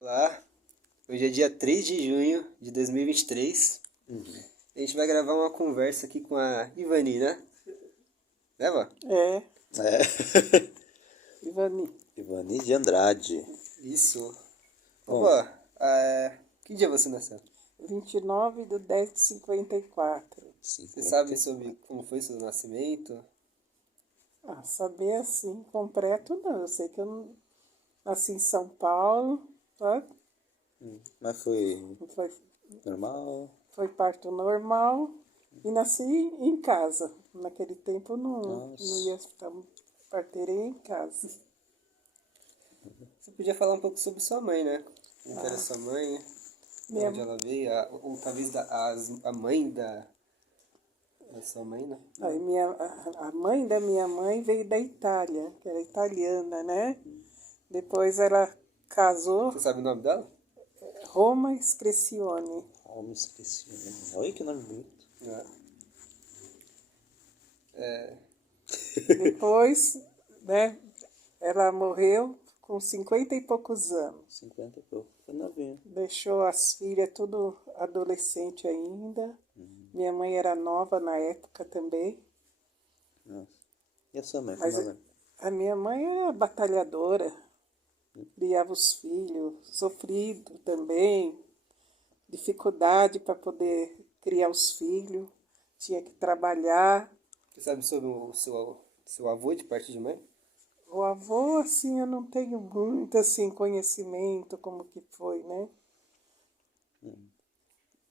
Olá, hoje é dia 3 de junho de 2023. A gente vai gravar uma conversa aqui com a Ivani, né? Né, vó? É, É. Ivani. Ivani de Andrade. Isso. Ô, Bom, vó, que dia você nasceu? 29/10/54. Você sabe sobre como foi seu nascimento? Ah, saber assim, completo não. Eu sei que eu nasci em São Paulo, sabe? Mas foi Foi, normal? foi parto normal e nasci em casa. Naquele tempo não ia Nossa. estar parteirei em casa. Você podia falar um pouco sobre sua mãe, né? Como que era sua mãe, de Minha, onde ela veio, ou talvez a mãe da sua mãe, né? a mãe da minha mãe veio da Itália, que era italiana, né? Depois ela casou, Você sabe o nome dela? Roma Escrezione. Oh, me esqueci. Olha que nome bonito. Depois, né, ela morreu com 50 e poucos anos. 50 e pouco. Foi novinho. Deixou as filhas tudo adolescente ainda. Minha mãe era nova na época também. Nossa. E a sua mãe? Mas Como ela? a minha mãe era batalhadora. Criava os filhos, sofrido também. Dificuldade para poder criar os filhos. Tinha que trabalhar. Você sabe sobre o seu avô de parte de mãe? O avô, assim, eu não tenho muito, assim, conhecimento como que foi, né?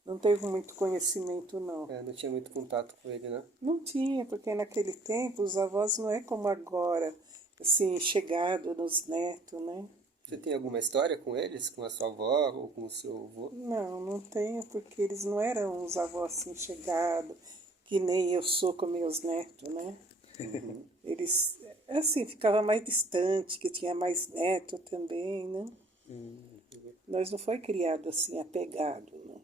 Não tenho muito conhecimento, não. Não tinha muito contato com ele, né? Não tinha, porque naquele tempo os avós não é como agora, assim, chegado nos netos, né? Você tem alguma história com eles? Com a sua avó ou com o seu avô? Não tenho, porque eles não eram os avós, assim, chegados, que nem eu sou com meus netos, né? Eles, assim, ficava mais distante, que tinha mais neto também, né? Nós não foi criado assim, apegado, né?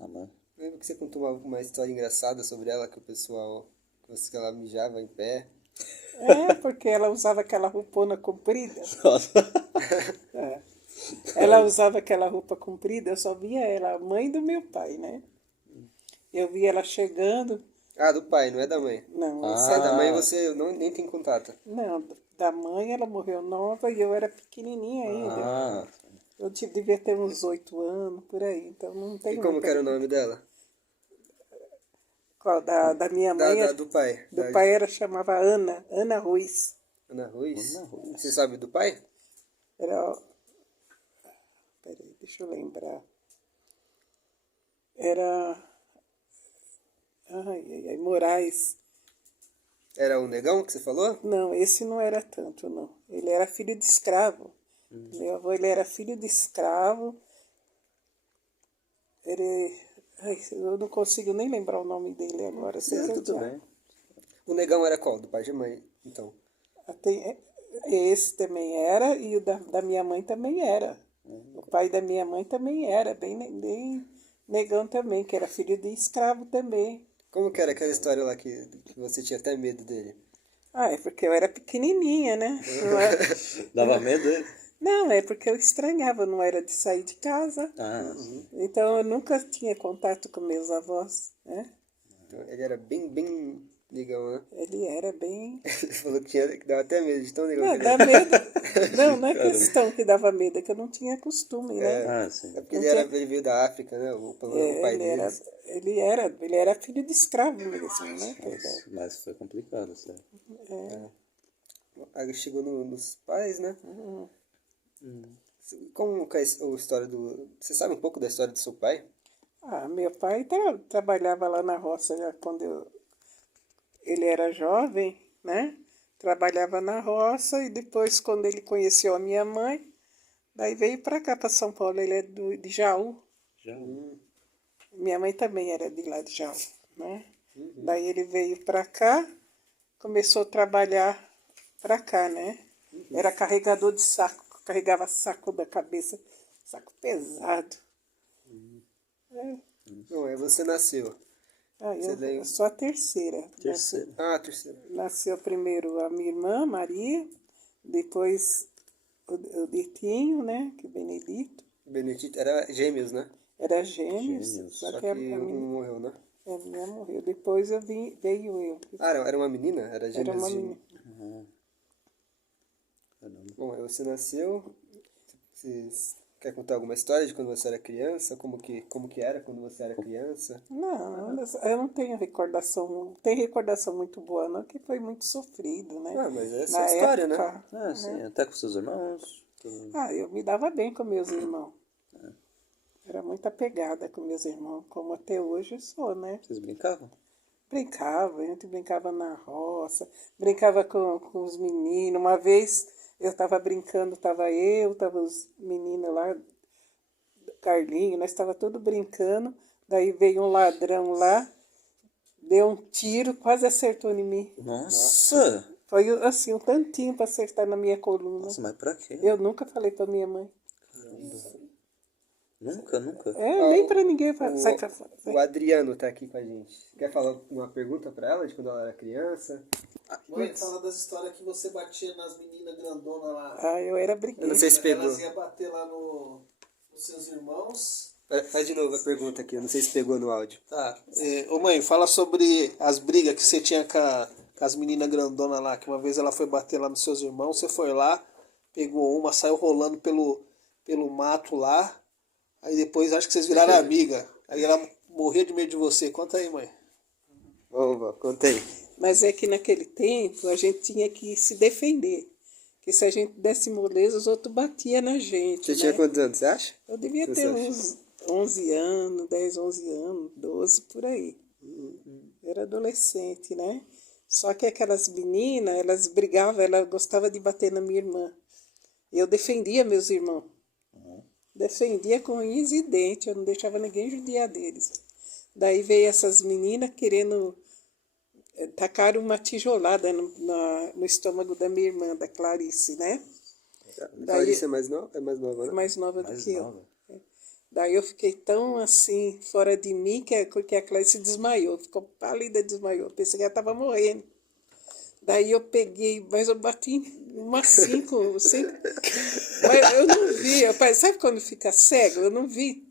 A mãe. Lembro que você contou uma história engraçada sobre ela, que o pessoal, que ela mijava em pé. É, porque ela usava aquela roupona comprida. Nossa. É. Ela usava aquela roupa comprida, eu só via ela, a mãe do meu pai, né? Eu via ela chegando. Ah, do pai, não é da mãe. Não, esse Ah, é da mãe Ah. você nem tem contato. não, da mãe ela morreu nova e eu era pequenininha ainda. Ah. Eu devia ter uns 8 anos, por aí, então não E tenho como que era o muita... nome dela? Qual, da minha mãe, Do pai. do pai era, chamava Ana Ruiz. Ana Ruiz. Ana Ruiz. Você sabe do pai? Era, peraí, deixa eu lembrar. Era, Moraes. Era o negão que você falou? Não, esse não era tanto, não. Ele era filho de escravo. Meu avô, ele era filho de escravo. Eu não consigo nem lembrar o nome dele agora. Vocês Tudo adivinham. bem. O negão era qual? Do pai de mãe, então. Esse também era e o da minha mãe também era. O pai da minha mãe também era, bem negão também, que era filho de escravo também. Como que era aquela história lá que você tinha até medo dele? Ah, é porque eu era pequenininha, né? Não é, Dava medo dele? não, é porque eu estranhava, não era de sair de casa. Ah. Então eu nunca tinha contato com meus avós, né? Então, ele era bem negão, né? Ele era bem... Você falou que dava até medo de tão negão que Não, ele dá era. medo. Não é questão que dava medo, é que eu não tinha costume, né? Ah, sim. É porque Não ele veio da África, né? Pelo menos o pai deles. ele era filho de escravo mesmo, né? Mas foi complicado, sério. Aí chegou nos pais, né? Como que é a história do... Você sabe um pouco da história do seu pai? Ah, meu pai trabalhava lá na roça já quando ele era jovem, né? Trabalhava na roça e depois, quando ele conheceu a minha mãe, daí veio para cá, para São Paulo. Ele é de Jaú. Já. Minha mãe também era de lá de Jaú, né? Daí ele veio para cá, começou a trabalhar para cá, né? Era carregador de saco, carregava saco da cabeça, saco pesado. Não, aí você nasceu. Você Eu lembra? sou a terceira. Terceiro. Ah, terceiro. Nasceu primeiro a minha irmã, Maria, depois o Ditinho, né, que é Benedito, Benedito era gêmeos, né? Era gêmeos, Gêmeos. só Só que que a um menina, morreu, né? a minha morreu. Depois veio eu. Ah, era uma menina? Era Era gêmeas uma de... menina. Caramba. Bom, aí você nasceu. Você quer contar alguma história de quando você era criança? Como que era quando você era criança? Não, eu não tenho recordação, não tem recordação muito boa, não, que foi muito sofrido, né? Ah, mas essa é Na a história, né? época, Ah, sim, até com seus irmãos. tudo. eu me dava bem com meus irmãos. Era muito apegada com meus irmãos, como até hoje eu sou, né? Vocês brincavam? Brincava, a gente brincava na roça, brincava com os meninos. Uma vez eu estava brincando, estava os meninos lá, Carlinho, nós estava tudo brincando. Daí veio um ladrão lá, deu um tiro, quase acertou em mim. Nossa! Foi assim, um tantinho para acertar na minha coluna. Nossa, mas pra quê? Eu nunca falei para minha mãe. Nunca, nunca. Nem para ninguém. Sai pra fora. O Adriano tá aqui com a gente. Quer falar uma pergunta pra ela de quando ela era criança? Mãe, fala das histórias que você batia nas meninas grandonas lá. Eu era Eu não briguenta. sei se pegou. Elas iam bater lá nos seus irmãos. Faz de novo a pergunta aqui, eu não sei se pegou no áudio. Tá. Ô mãe, fala sobre as brigas que você tinha com as meninas grandonas lá, que uma vez ela foi bater lá nos seus irmãos, você foi lá, pegou uma, saiu rolando pelo mato lá, aí depois acho que vocês viraram amiga. Aí ela morria de medo de você. Conta aí, mãe. Ô, contei. Mas é que naquele tempo a gente tinha que se defender. Porque se a gente desse moleza, os outros batiam na gente. Você né? tinha quantos anos, você acha? Eu devia Você ter acha? uns 11 anos, 10, 11 anos, 12, por aí. Eu era adolescente, né? Só que aquelas meninas, elas brigavam, ela gostava de bater na minha irmã. Eu defendia meus irmãos. Defendia com unhas e dentes, eu não deixava ninguém judiar deles. Daí veio essas meninas querendo tacar uma tijolada no estômago da minha irmã, da Clarice, né? Clarice é mais nova? É mais nova, né? Mais nova do Mais que nova. eu. Daí eu fiquei tão assim, fora de mim, que a Clarice desmaiou. Ficou pálida, desmaiou. Pensei que ela estava morrendo. Daí eu peguei, mas eu bati umas 5. Mas eu não vi. Sabe quando fica cego? Eu não vi,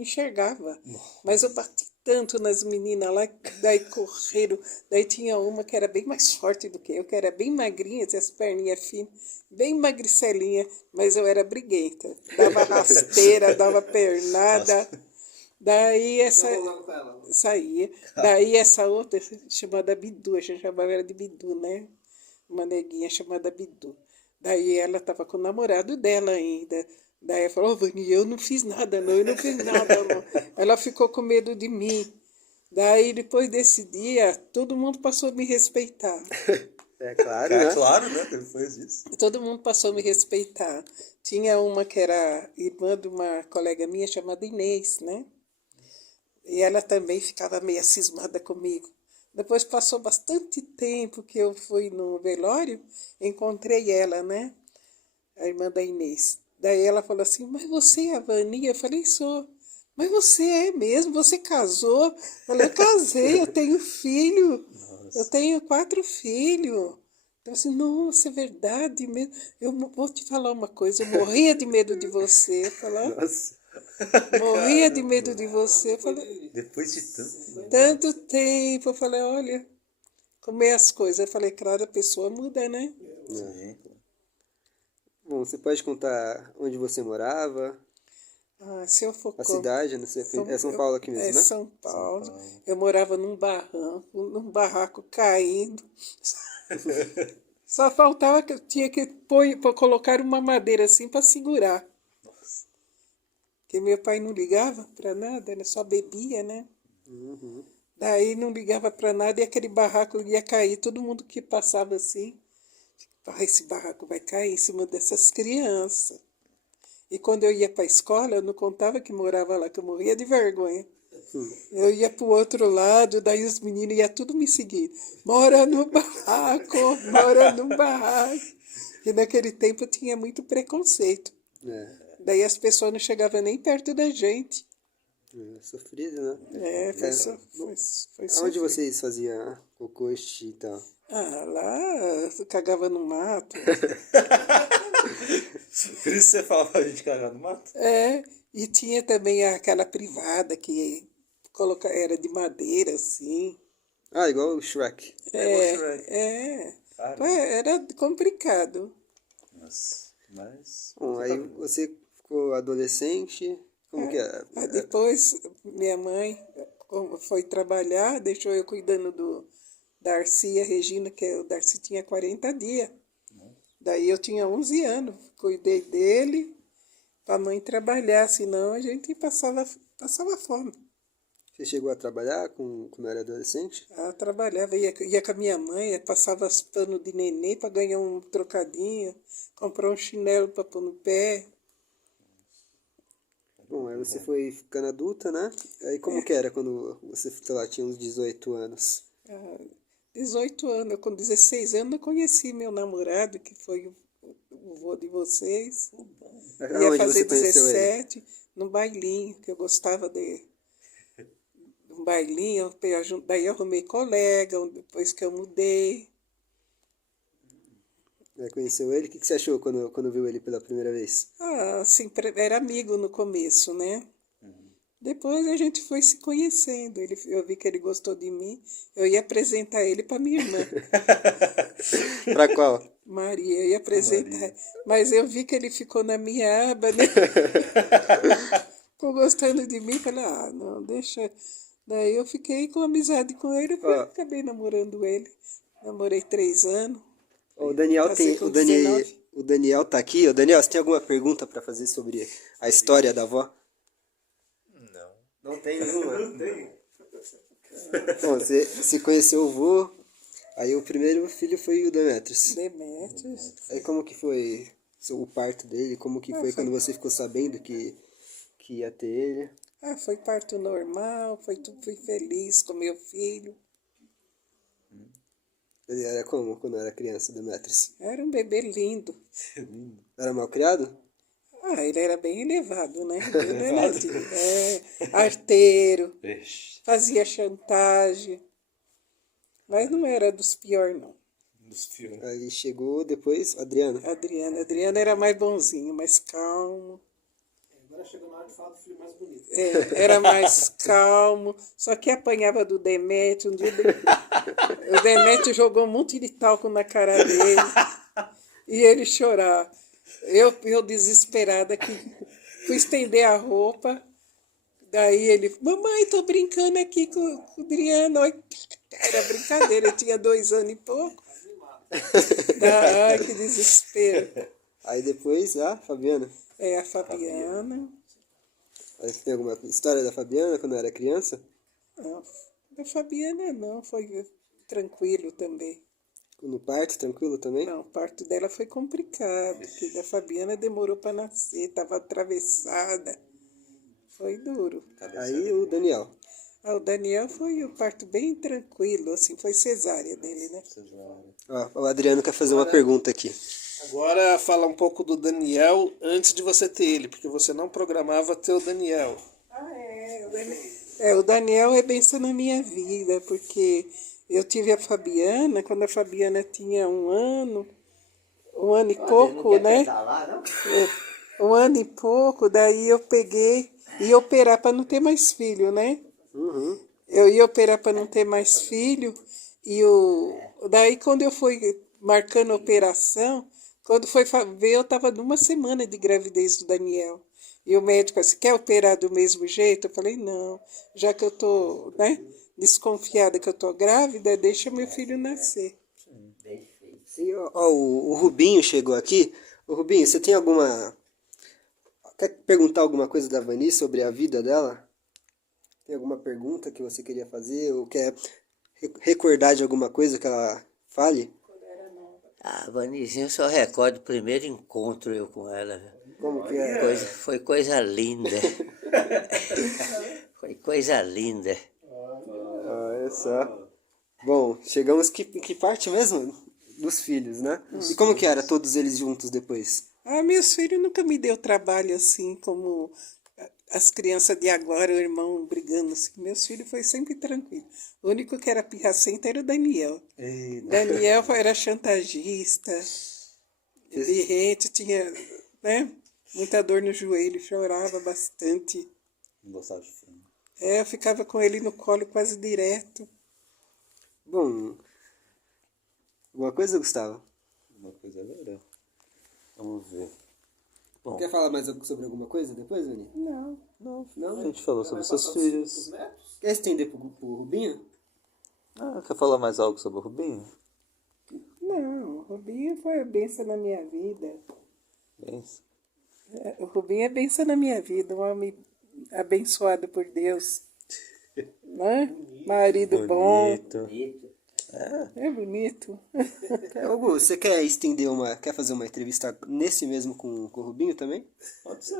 enxergava. Mas eu bati tanto nas meninas lá, daí correram. Daí tinha uma que era bem mais forte do que eu, que era bem magrinha, tinha as perninhas finas, bem magricelinha, mas eu era briguenta. Dava rasteira, dava pernada. Daí essa... Rolando com ela. Saía. Daí essa outra, chamada Bidu, a gente chamava ela de Bidu, né? Uma neguinha chamada Bidu. Daí ela estava com o namorado dela ainda. Daí ela falou, Vani, eu não fiz nada não, eu não fiz nada não. Ela ficou com medo de mim. Daí depois desse dia, todo mundo passou a me respeitar. É claro, né? Claro, né? Depois disso. Todo mundo passou a me respeitar. Tinha uma que era irmã de uma colega minha chamada Inês, né? E ela também ficava meio cismada comigo. Depois passou bastante tempo que eu fui no velório, encontrei ela, né? A irmã da Inês. Daí ela falou assim, mas você é a Vani? Eu falei, sou. Mas você é mesmo? Você casou? Eu falei, eu casei, eu tenho filho. Nossa. Eu tenho 4 filhos. Então assim, nossa, é verdade mesmo. Eu vou te falar uma coisa, eu morria de medo de você. Eu falei, Nossa. morria de medo de você. Eu falei, Depois de tanto tempo. Eu falei, olha, como é as coisas. Eu falei, claro, a pessoa muda, né? Sim. Bom, você pode contar onde você morava? Se eu for A cidade, não sei. É São Paulo aqui mesmo, é né? São Paulo. Eu morava num barraco caindo. Só faltava que eu tinha que colocar uma madeira assim para segurar. Porque meu pai não ligava para nada, ele só bebia, né? Uhum. Daí não ligava para nada e aquele barraco ia cair. Todo mundo que passava assim, esse barraco vai cair em cima dessas crianças. E quando eu ia para a escola, eu não contava que morava lá, que eu morria de vergonha. Eu ia para o outro lado, daí os meninos iam tudo me seguir. Mora no barraco, mora no barraco. E naquele tempo tinha muito preconceito. É. Daí as pessoas não chegavam nem perto da gente. Sofrido, né? Foi Onde sofrido. vocês faziam cocô e tal? Lá cagava no mato. Por isso você fala pra gente cagar no mato? É, e tinha também aquela privada que era de madeira, assim. Ah, igual o Shrek. É. Cara. Pô, era complicado. Nossa, mas... Bom, aí você ficou adolescente, como que é? Aí depois, minha mãe foi trabalhar, deixou eu cuidando do Darcy e a Regina, que o Darcy tinha 40 dias. Daí eu tinha 11 anos, cuidei dele para a mãe trabalhar, senão a gente passava fome. Você chegou a trabalhar quando era adolescente? Ela trabalhava, ia com a minha mãe, passava os panos de nenê para ganhar um trocadinho, comprar um chinelo para pôr no pé. Bom, aí você foi ficando adulta, né? Aí como que era quando você, sei lá, tinha uns 18 anos? 18 anos, com 16 anos eu conheci meu namorado, que foi o vô de vocês. Ia Aonde fazer você conheceu ele? 17 no bailinho, que eu gostava de um bailinho, daí eu arrumei colega, depois que eu mudei. Aí conheceu ele? O que você achou quando viu ele pela primeira vez? Assim, era amigo no começo, né? Depois a gente foi se conhecendo. Eu vi que ele gostou de mim. Eu ia apresentar ele para minha irmã, Pra qual? Maria. Eu ia apresentar. Mas eu vi que ele ficou na minha aba, né? Ficou gostando de mim. Falei, não, deixa. Daí eu fiquei com amizade com ele. Acabei namorando ele. Namorei 3 anos. O Daniel Casei com o Daniel, 19. o Daniel tá aqui. Ô, Daniel, você tem alguma pergunta pra fazer sobre a história da avó? Não tem nenhuma? Não tem. Bom, você conheceu o vô, aí o primeiro filho foi o Demetrius. Demetrius. Aí como que foi o parto dele? Como que foi quando você ficou sabendo que ia ter ele? Foi parto normal, fui feliz com meu filho. Ele era como quando era criança, Demetrius? Era um bebê lindo. Era mal criado? Ele era bem elevado, né? Ele era arteiro, Ixi, fazia chantagem. Mas não era dos piores, não. dos filmes. Aí chegou depois Adriano. Adriano era mais bonzinho, mais calmo. Agora chegou na hora de falar do filho mais bonito. Era mais calmo, só que apanhava do Demétrio. Um dia o Demétrio jogou um monte de talco na cara dele e ele chorava. Eu desesperada, que fui estender a roupa, daí ele, mamãe, tô brincando aqui com o Adriano. Era brincadeira, ele tinha 2 anos e pouco. Ai, que desespero. Aí depois a Fabiana. A Fabiana. Aí você tem alguma história da Fabiana quando era criança? Não, a Fabiana não, foi tranquilo também. No parto, tranquilo também? Não, o parto dela foi complicado, porque da Fabiana demorou para nascer, estava atravessada. Foi duro. Aí o Daniel. O Daniel foi o parto bem tranquilo, assim, foi cesárea dele, né? Ó, o Adriano quer fazer uma pergunta aqui. Agora fala um pouco do Daniel antes de você ter ele, porque você não programava ter o Daniel. O Daniel é bênção na minha vida, porque eu tive a Fabiana, quando a Fabiana tinha 1 ano e pouco, né? 1 ano e pouco, daí eu peguei e ia operar para não ter mais filho, né? Uhum. Eu ia operar para não ter mais filho, daí quando eu fui marcando a operação, quando foi ver, eu estava numa semana de gravidez do Daniel. E o médico disse, quer operar do mesmo jeito? Eu falei, não, já que eu estou, né, desconfiada que eu estou grávida, deixa meu filho nascer. Sim, ó, o Rubinho chegou aqui. Ô Rubinho, você tem alguma... Quer perguntar alguma coisa da Vani sobre a vida dela? Tem alguma pergunta que você queria fazer? Ou quer recordar de alguma coisa que ela fale? Vanizinha, eu só recordo o primeiro encontro eu com ela. Como que é? Foi coisa linda. Foi coisa linda. Olha só. Bom, chegamos que parte mesmo? Dos filhos, né? E como que era todos eles juntos depois? Meus filhos nunca me deu trabalho assim, como as crianças de agora, o irmão brigando assim. Meus filhos foi sempre tranquilo. O único que era pirracento era o Daniel. Daniel era chantagista, birrente, tinha... né? Muita dor no joelho, chorava bastante. Não gostava de frango. Eu ficava com ele no colo quase direto. Bom, alguma coisa, Gustavo? Uma coisa legal. Vamos ver. Bom. Quer falar mais sobre alguma coisa depois, Vani? A gente falou sobre seus filhos. Quer estender pro Rubinho? Quer falar mais algo sobre o Rubinho? Não, o Rubinho foi a bênção na minha vida. Bem, O Rubinho é bênção na minha vida, um homem abençoado por Deus. Né? Marido bom. bonito. É bonito. Hugo, você quer fazer uma entrevista nesse mesmo com o Rubinho também? Pode ser.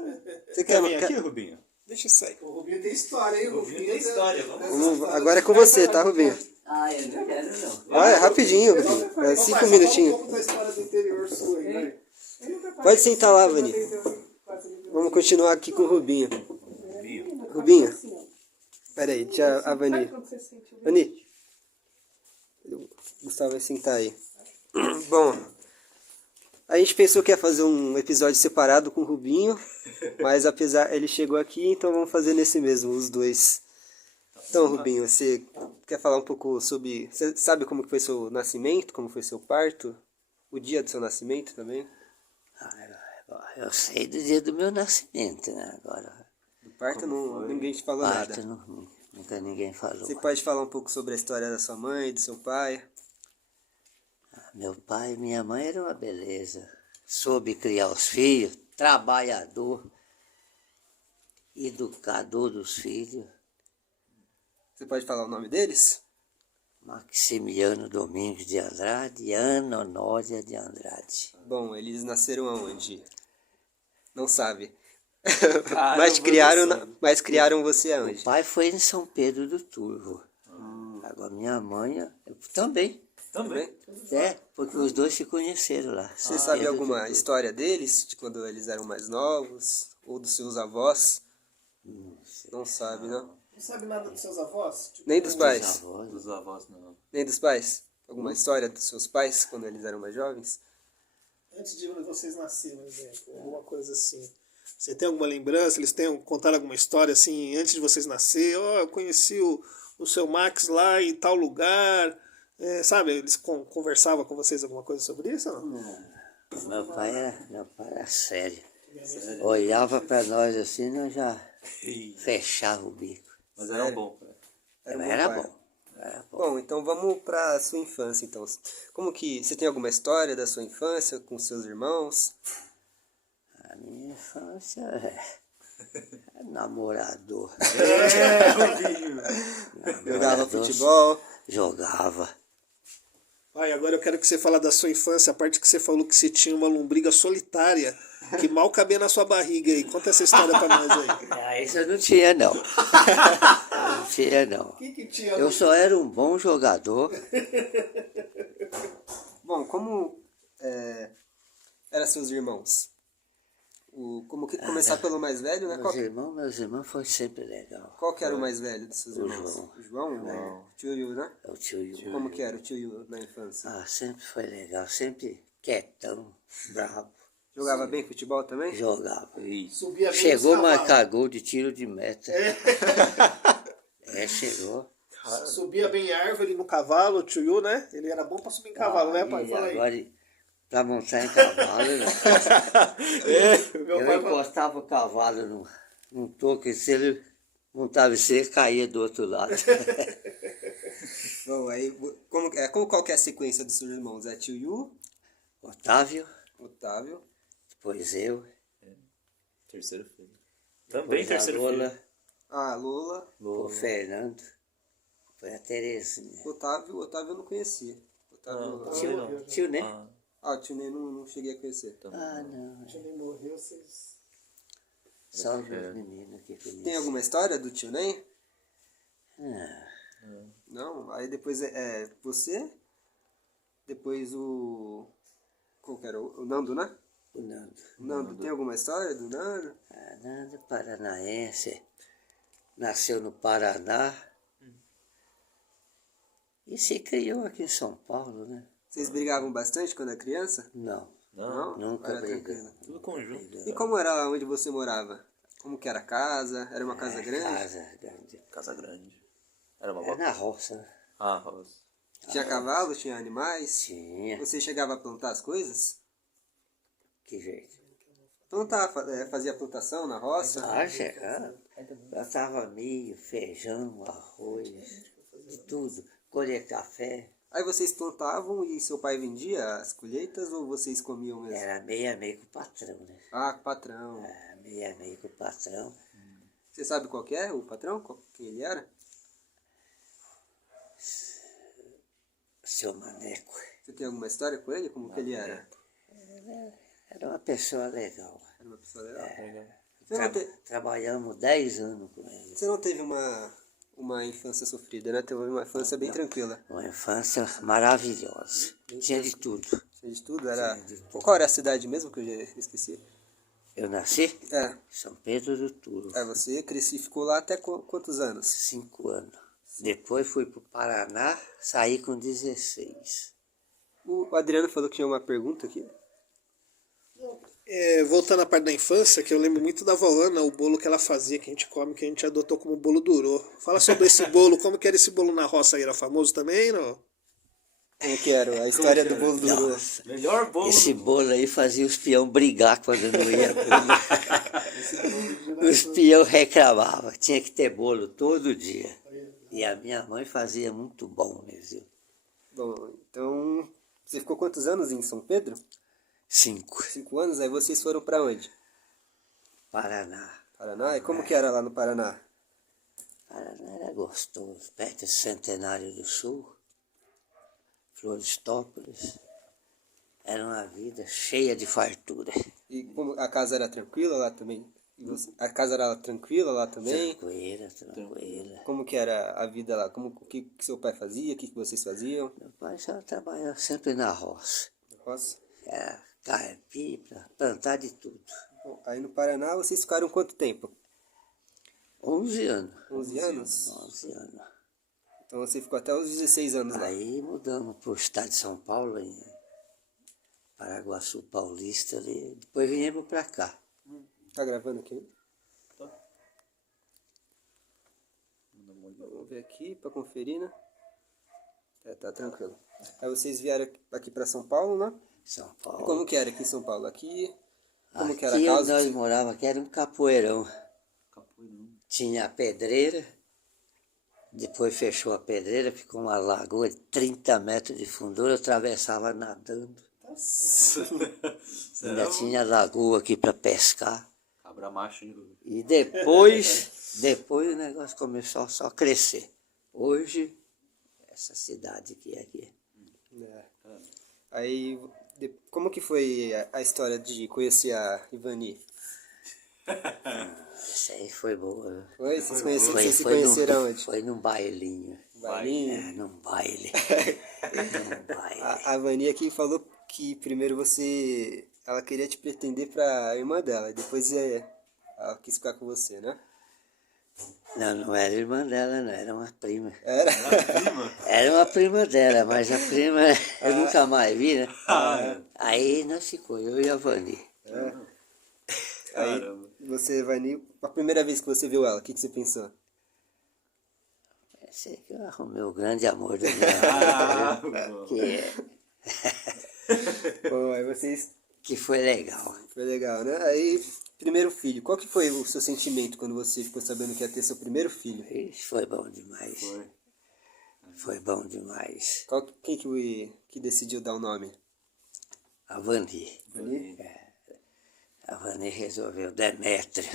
Você Quer vir aqui, Rubinho? Deixa eu sair. O Rubinho tem história, hein? O Rubinho tem história, vamos. Agora é com você, tá, Rubinho? Eu não quero não. Olha, rapidinho, Rubinho. É 5 minutinhos. Um pouco da história do interior sua aí, vai. Pode sentar lá, Vani. Vamos continuar aqui com o Rubinho. Rubinho, peraí, deixa a Vani. Vani, o Gustavo vai sentar aí. Bom, a gente pensou que ia fazer um episódio separado com o Rubinho, mas apesar ele chegou aqui, então vamos fazer nesse mesmo, os dois. Então, Rubinho, você quer falar um pouco sobre... Você sabe como que foi seu nascimento, como foi seu parto? O dia do seu nascimento também? Eu sei do dia do meu nascimento, né? Agora, Do parto ninguém te falou parto, nada. nunca ninguém falou. Você pode falar um pouco sobre a história da sua mãe, do seu pai? Meu pai e minha mãe eram uma beleza. Soube criar os filhos, trabalhador, educador dos filhos. Você pode falar o nome deles? Maximiano Domingos de Andrade e Ana Honória de Andrade. Bom, eles nasceram aonde? Não sabe. Caramba, mas criaram você O aonde? pai foi em São Pedro do Turvo. Agora minha mãe também. Também. Porque os dois se conheceram lá. Você sabe alguma história deles? De quando eles eram mais novos? Ou dos seus avós? Não sabe, não? Não sabe nada dos seus avós? Tipo, Nem dos pais? Dos avós, não. Nem dos pais? Alguma história dos seus pais quando eles eram mais jovens? antes de vocês nascerem, por exemplo, alguma coisa assim. Você tem alguma lembrança? Eles contaram alguma história assim, antes de vocês nascerem? Eu conheci o seu Max lá em tal lugar. Sabe, eles conversavam com vocês alguma coisa sobre isso ou não? Meu pai era sério. Olhava para nós assim, nós já fechava o bico. Mas era bom, cara. Era pai. bom. Bom, então vamos para sua infância, então. Como que você tem alguma história da sua infância com seus irmãos? A minha infância é namorador. Jogava futebol? Jogava. Pai, agora eu quero que você fale da sua infância, a parte que você falou que você tinha uma lombriga solitária que mal cabia na sua barriga aí. Conta essa história pra nós aí. Isso eu não tinha, não. Não tinha, não. Que tinha? Eu só era um bom jogador. Bom, como eram seus irmãos? Começar pelo mais velho, né? Meus irmãos foi sempre legal. Qual que era o mais velho dos seus O irmãos? João. O João? O tio Yu, né? É o tio Yu. Como que era o tio Yu na infância? Sempre foi legal. Sempre quietão, bravo. Jogava bem futebol também? Jogava. Subia bem Chegou a nos marcar cavalos. gol de tiro de meta. Chegou. Subia bem em árvore no cavalo, o tio Yu, né? Ele era bom pra subir em cavalo, né, pai? E Fala aí. agora, pra montar em cavalo, né? Meu Eu pai encostava o cavalo num toque, se ele montava em você, caía do outro lado. Bom, aí, qual que é a sequência dos seus irmãos? É tio Yu, Otávio, Otávio, depois eu, Terceiro filho. Também depois a terceiro filho. Lola, a Lola, o Fernando, foi a Terezinha. Otávio eu não conhecia. Otávio, Tio Ney? o tio Ney não cheguei a conhecer. Não. O tio Ney morreu, vocês... Só os meus meninos que conhecem. Tem alguma história do tio Ney? Ah, Não? Aí depois é você, depois o... Qual que era? O Nando, né? o Nando. O Nando, tem alguma história do Nando? Nando paranaense, nasceu no Paraná e se criou aqui em São Paulo, né? Vocês brigavam bastante quando era criança? Não. Não? Nunca Era brigamos. tranquilo. Tudo conjunto. E como era lá onde você morava? Como que era a casa? Era uma casa grande? Casa grande. Casa grande. Era uma É boa. na roça, né? Ah, Rosa. Tinha cavalos, tinha animais? Tinha. Você chegava a plantar as coisas? Que jeito. Plantava, fazia plantação na roça? Ah, chegava. Plantava milho, feijão, arroz, de tudo. Colher café. Aí vocês plantavam e seu pai vendia as colheitas ou vocês comiam mesmo? Era meio a meio com o patrão, né? Ah, patrão. Era meio a meio com o patrão. Você sabe qual que é o patrão? Quem ele era? Seu Maneco. Você tem alguma história com ele? Como que ele era? Era uma pessoa legal. Era uma pessoa legal. Trabalhamos 10 anos com ele. Você não teve uma infância sofrida, né? Teve uma infância bem tranquila. Uma infância maravilhosa. Tinha de tudo. Tinha de tudo, era... Tinha de tudo. Qual era a cidade mesmo que eu já esqueci? Eu nasci em É, São Pedro do Turvo. você cresci, ficou lá até quantos anos? 5 anos. Depois fui para o Paraná, saí com 16. O Adriano falou que tinha uma pergunta aqui. Voltando à parte da infância, que eu lembro muito da vó Ana, o bolo que ela fazia, que a gente come, que a gente adotou como bolo durô. Fala sobre esse bolo, como que era esse bolo na roça aí? Era famoso também, não? Como que era? A história do bolo do... Nossa, Melhor bolo. esse bolo aí fazia os peão brigar quando não ia comer. Os peão reclamavam, tinha que ter bolo todo dia. E a minha mãe fazia muito bom mesmo. Bom, então... Você ficou quantos anos em São Pedro? 5. 5 anos? Aí vocês foram pra onde? Paraná. Paraná? E como que era lá no Paraná? Paraná era gostoso, perto do Centenário do Sul, Florestópolis. Era uma vida cheia de fartura. E como a casa era tranquila lá também? A casa era tranquila lá também? Tranquila, tranquila. Como que era a vida lá? O que seu pai fazia? O que vocês faziam? Meu pai só trabalhava sempre na roça. Nossa. Era carpir, plantar de tudo. Bom, aí no Paraná vocês ficaram quanto tempo? 11 anos. 11 anos? 11 anos. Então você ficou até os 16 anos lá. Aí mudamos para o estado de São Paulo, em Paraguaçu Paulista ali. Depois viemos para cá. Tá gravando aqui? Vamos ver aqui pra conferir, né? Tá tranquilo. Aí vocês vieram aqui pra São Paulo, né? São E Paulo. como que era aqui em São Paulo? Aqui, como que era a Aqui casa? onde nós morávamos, aqui era um capoeirão. Tinha a pedreira, depois fechou a pedreira, ficou uma lagoa de 30 metros de fundura, eu atravessava nadando. Ainda tinha lagoa aqui para pescar. Cabra macho, hein? E depois o negócio começou só a crescer. Hoje, essa cidade que é aqui. É. Aí, como que foi a história de conhecer a Ivani? Essa aí foi boa. Viu? Foi? Vocês se conheceram onde? Foi num bailinho. Bailinho? É, num baile. Num baile. A Ivani aqui falou que primeiro ela queria te pretender pra irmã dela, e depois ela quis ficar com você, né? Não era irmã dela, não, era uma prima. Era? Era uma prima dela, mas a prima eu nunca mais vi, né? Aí nós ficou, eu e a Vani. Aí você, Ivani, a primeira vez que você viu ela, o que você pensou? Pensei que eu arrumei o grande amor da minha vida, Bom, aí vocês... que foi legal. Foi legal, né? Aí, primeiro filho. Qual que foi o seu sentimento quando você ficou sabendo que ia ter seu primeiro filho? Ixi, foi bom demais. Foi bom demais. Quem que decidiu dar o nome? A Vani. Vani? A Vani resolveu, Demétrio.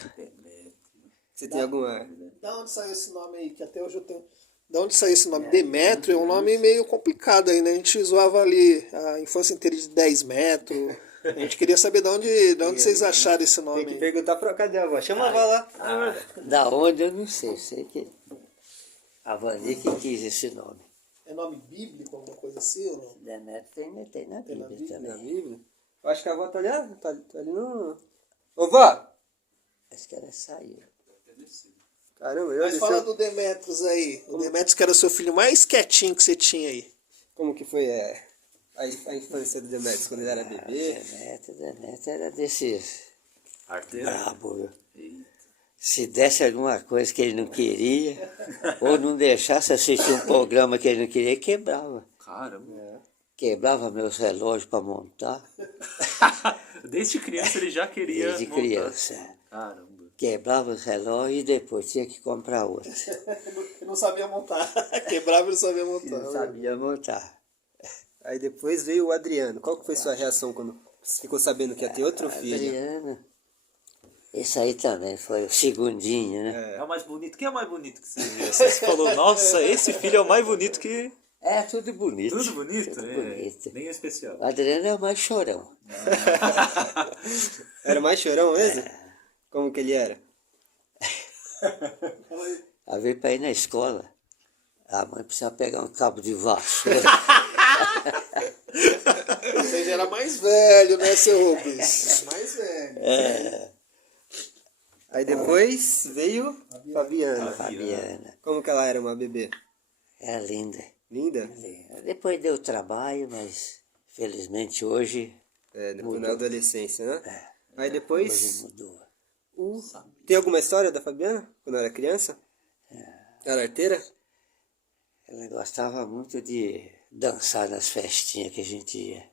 Você tem alguma... Da onde saiu esse nome aí? Que até hoje eu tenho. Da onde saiu esse nome? Demétrio é um nome meio complicado aí, né? A gente zoava ali a infância inteira de 10 metros. A gente queria saber de onde vocês acharam esse nome Tem que aí. perguntar pra... Cadê a avó? Chama a avó lá. Da onde eu não sei, sei que a Vani que quis esse nome. É nome bíblico, alguma coisa assim ou não? Demétrio tem na Bíblia Na também. Bíblia? Eu acho que a avó tá ali, tá ali no... Ô, vó! Acho que ela saiu. Caramba, Mas fala do Demétrios aí. O Demétrios que era o seu filho mais quietinho que você tinha aí. Como que foi? a infância do Demetrius quando ele era bebê? Demetrio era desses Arteiro? brabo, viu? Se desse alguma coisa que ele não queria, ou não deixasse assistir um programa que ele não queria, ele quebrava. Caramba. Quebrava meus relógios para montar, Desde criança ele já queria desde montar. criança. Caramba. Quebrava os relógios e depois tinha que comprar outro. Eu não sabia montar. Quebrava e não sabia montar. Não sabia montar. Aí depois veio o Adriano. Qual que foi sua reação quando ficou sabendo que ia ter outro filho? Adriano, esse aí também foi o segundinho, né? É o mais bonito. Quem é o mais bonito que você viu? Você falou, nossa, esse filho é o mais bonito que... É, tudo bonito. Tudo bonito? Tudo É, bonito. nem é especial. O Adriano é o mais chorão. Era mais chorão mesmo? Como que ele era? A ver para ir na escola, a mãe precisava pegar um cabo de vassoura. Você já era mais velho, né, seu Rubens? Mais velho. Aí depois veio Fabiana. Fabiana. Como que ela era, uma bebê? É linda. Linda? Depois deu trabalho, mas felizmente hoje Depois na adolescência, né? Aí hoje depois, mudou. tem alguma história da Fabiana, quando era criança? Era arteira? Ela gostava muito de dançar nas festinhas que a gente ia.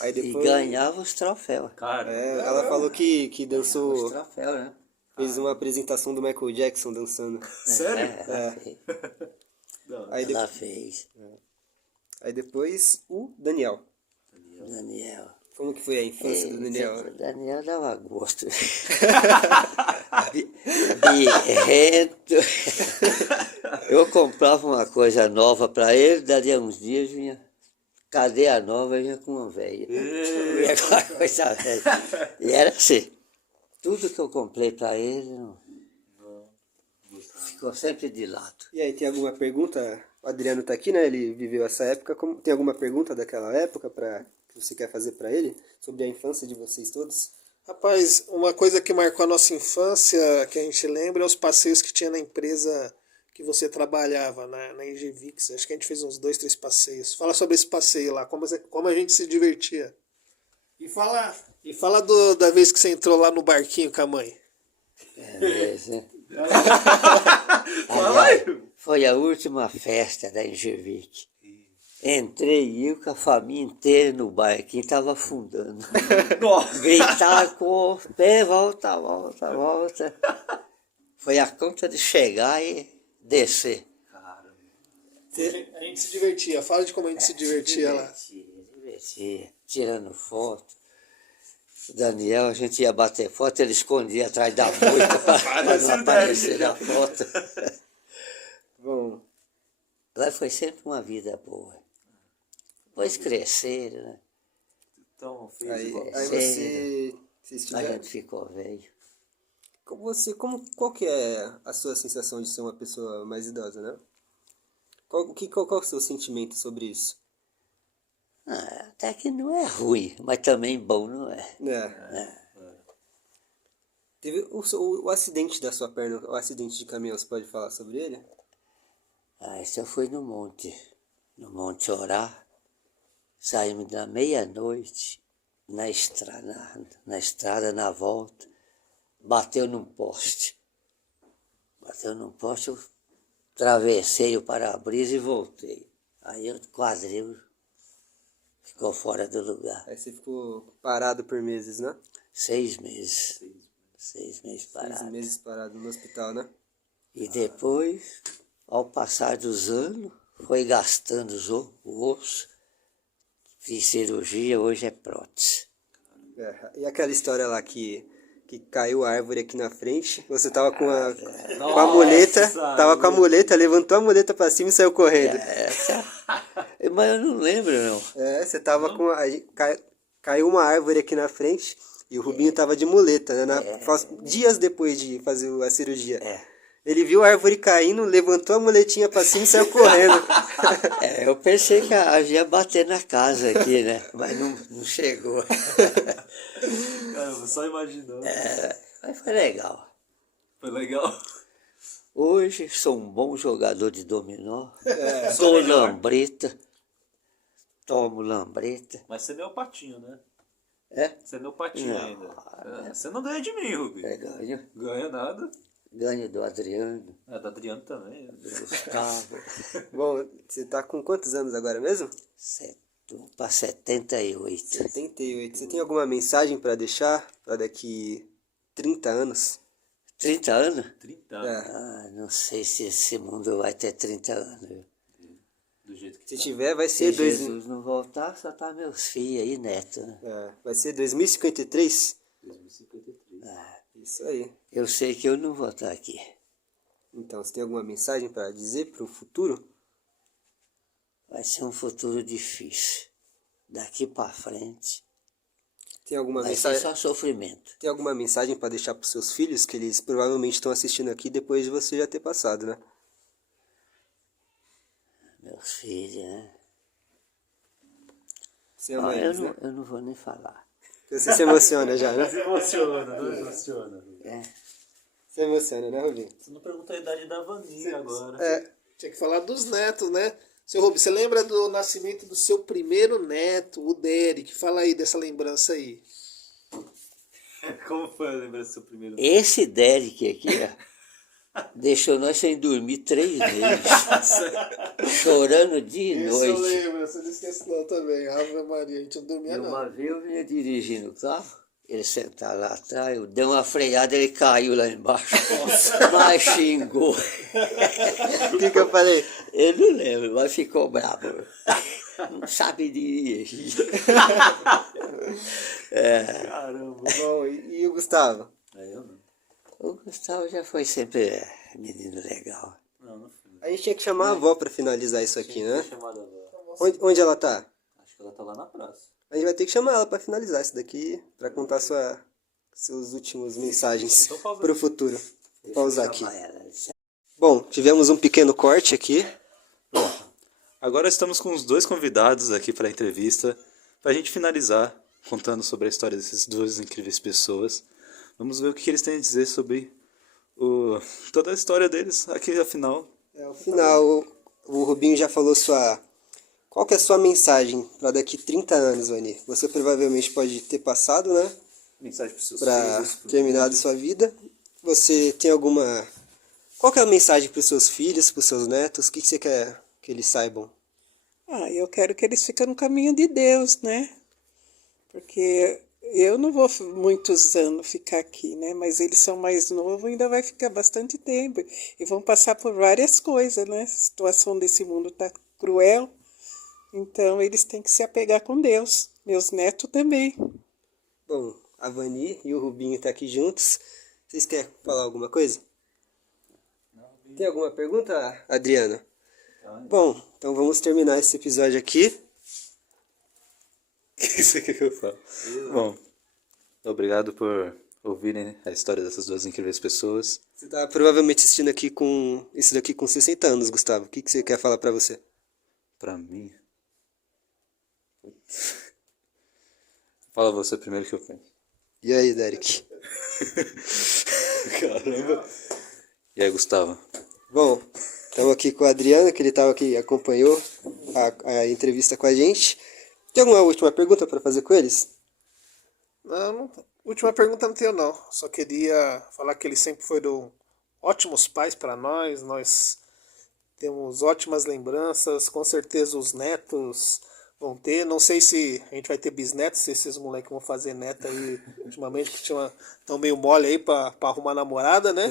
Aí E depois, ganhava os troféus. Cara, ela falou que Os dançou, troféus, né? fez uma apresentação do Michael Jackson dançando. sério? Ela fez. Aí, Ela fez. aí depois o Daniel. Daniel. Como que foi a infância do Daniel? O Daniel dava gosto. Birrento. Eu comprava uma coisa nova para ele, daria uns dias, vinha. Cadê a nova? Vinha com uma velha. Vinha com uma coisa velha. E era assim. Tudo que eu comprei para ele ficou sempre de lado. E aí, tem alguma pergunta? O Adriano tá aqui, né? Ele viveu essa época. Tem alguma pergunta daquela época que você quer fazer para ele? Sobre a infância de vocês todos? Rapaz, uma coisa que marcou a nossa infância, que a gente lembra, é os passeios que tinha na empresa que você trabalhava, na Engevix. Acho que a gente fez uns 2, 3 passeios. Fala sobre esse passeio lá, como a gente se divertia. E fala da vez que você entrou lá no barquinho com a mãe. Beleza. Fala aí. Aliás, foi a última festa da Engevic. Entrei eu com a família inteira no barquinho, estava afundando. Nossa. Gritar com o pé, volta, volta, volta. Foi a conta de chegar e descer. A gente se divertia. Fala de como a gente se divertia lá. Divertia, tirando foto. O Daniel, a gente ia bater foto, ele escondia atrás da moita para não aparecer na foto. Bom, Lá foi sempre uma vida boa. Depois cresceram, né? Então, fez aí igual. vocês A tiveram... gente ficou velho. Qual que é a sua sensação de ser uma pessoa mais idosa, né? Qual é o seu sentimento sobre isso? Até que não é ruim, mas também bom não é. Teve o acidente da sua perna, o acidente de caminhão, você pode falar sobre ele? Isso eu fui no Monte orar. Saímos da meia-noite na estrada, na volta. Bateu num poste. Eu travessei o para-brisa e voltei. Aí o quadril ficou fora do lugar. Aí você ficou parado por meses, né? 6 meses. 6 meses parado. 6 meses parado no hospital, né? E depois, ao passar dos anos, foi gastando o osso. Fiz cirurgia, hoje é prótese. E aquela história lá que caiu a árvore aqui na frente, você tava com a muleta, levantou a muleta pra cima e saiu correndo. Mas eu não lembro, não. Você tava com caiu uma árvore aqui na frente e o Rubinho tava de muleta, né? Dias depois de fazer a cirurgia. Ele viu a árvore caindo, levantou a muletinha pra cima e saiu correndo. Eu pensei que ia bater na casa aqui, né? Mas não chegou. Caramba, só imaginando. Mas foi legal. Foi legal. Hoje sou um bom jogador de dominó. Sou Dou melhor. lambreta. tomo lambreta. Mas você é meu patinho, né? É? Você é meu patinho Não, ainda. Você não ganha de mim, Rubi. Ganho. Ganha nada. Ganho do Adriano, É, do Adriano também. do Gustavo. Bom, você tá com quantos anos agora mesmo? Para 78. 78. Você tem alguma mensagem para deixar para daqui 30 anos? 30 anos? 30 anos. Ah, não sei se esse mundo vai ter 30 anos. Do jeito que Se tá. tiver, vai Se ser Jesus não voltar, só tá meus filhos aí, neto, né? vai ser 2053? 2053. Isso aí. Eu sei que eu não vou estar aqui. Então, você tem alguma mensagem para dizer para o futuro? Vai ser um futuro difícil. Daqui para frente, Tem alguma vai ser mensagem? só sofrimento. Tem alguma mensagem para deixar para os seus filhos que eles provavelmente estão assistindo aqui depois de você já ter passado, né? Meus filhos, né? Você ama eu, eles, né? eu não vou nem falar. Você se emociona já, né? Se emociona, não se emociona. Se emociona, né, Rubinho? Você não perguntou a idade da Vani agora. Tinha que falar dos netos, né? Seu Rubi, você lembra do nascimento do seu primeiro neto, o Derek? Fala aí dessa lembrança aí. Como foi a lembrança do seu primeiro? Esse Derek aqui, ó, deixou nós sem dormir 3 meses. Chorando dia e Isso eu noite. lembro, você não esquece não também. Ave Maria, a gente não dormia E não. uma vez eu vinha dirigindo o carro, ele sentado lá atrás, eu dei uma freada, ele caiu lá embaixo. Mas xingou. O que eu falei? Eu não lembro, mas ficou bravo. Não sabe dirigir. Caramba. Bom, e o Gustavo? É eu não. O Gustavo já foi sempre menino legal. Não fui. A gente tinha que chamar a avó para finalizar isso aqui, né? Chamada agora. Onde ela tá? Acho que ela tá lá na praça. A gente vai ter que chamar ela para finalizar isso daqui, para contar seus últimos mensagens para o futuro. Vou pausar aqui. Chama ela. Bom, tivemos um pequeno corte aqui. Agora estamos com os 2 convidados aqui para a entrevista, para a gente finalizar contando sobre a história dessas 2 incríveis pessoas. Vamos ver o que eles têm a dizer sobre toda a história deles aqui, afinal. Ao final, o Rubinho já falou qual que é a sua mensagem para daqui 30 anos, Vani? Você provavelmente pode ter passado, né? Mensagem pros seus Para filhos. terminar sua vida. Você tem alguma... Qual que é a mensagem para os seus filhos, para os seus netos? O que você quer que eles saibam? Eu quero que eles fiquem no caminho de Deus, né? Porque eu não vou muitos anos ficar aqui, né? Mas eles são mais novos, ainda vai ficar bastante tempo. E vão passar por várias coisas, né? A situação desse mundo tá cruel. Então eles têm que se apegar com Deus. Meus netos também. Bom, a Vani e o Rubinho estão aqui juntos. Vocês querem falar alguma coisa? Tem alguma pergunta, Adriano? Bom, então vamos terminar esse episódio aqui. O que você quer que eu fale? Bom, obrigado por ouvirem a história dessas 2 incríveis pessoas. Você está provavelmente assistindo aqui isso daqui com 60 anos, Gustavo. O que você quer falar para você? Pra mim... Fala você primeiro que eu penso. E aí, Derek? Caramba. E aí, Gustavo? Bom, estamos aqui com o Adriano, que ele estava aqui, acompanhou a entrevista com a gente. Tem alguma última pergunta para fazer com eles? Não, última pergunta não tenho não. Só queria falar que eles sempre foram ótimos pais para nós. Nós temos ótimas lembranças. Com certeza os netos vão ter. Não sei se a gente vai ter bisnetos, se esses moleques vão fazer neta aí ultimamente, que estão meio mole aí para arrumar namorada, né?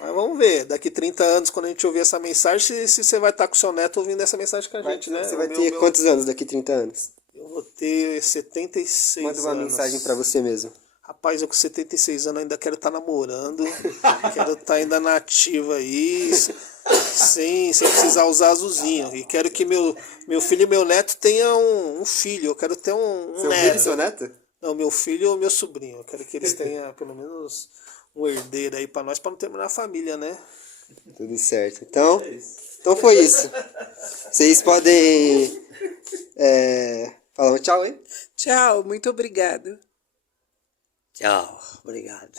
Mas vamos ver, daqui 30 anos, quando a gente ouvir essa mensagem, se você vai estar com o seu neto ouvindo essa mensagem com a gente, né? Você vai ter quantos anos daqui 30 anos? Eu vou ter 76 Manda uma anos. mensagem para você mesmo. Rapaz, eu com 76 anos ainda quero estar namorando, quero estar ainda na ativa aí, sem precisar usar azulzinho. E quero que meu filho e meu neto tenham um filho, eu quero ter um Seu neto. filho e seu neto? Não, meu filho ou meu sobrinho, eu quero que eles tenham pelo menos um herdeiro aí pra nós, pra não terminar a família, né? Tudo certo. Então foi isso. Vocês podem falar um tchau, hein? Tchau, muito obrigado. Tchau, obrigado.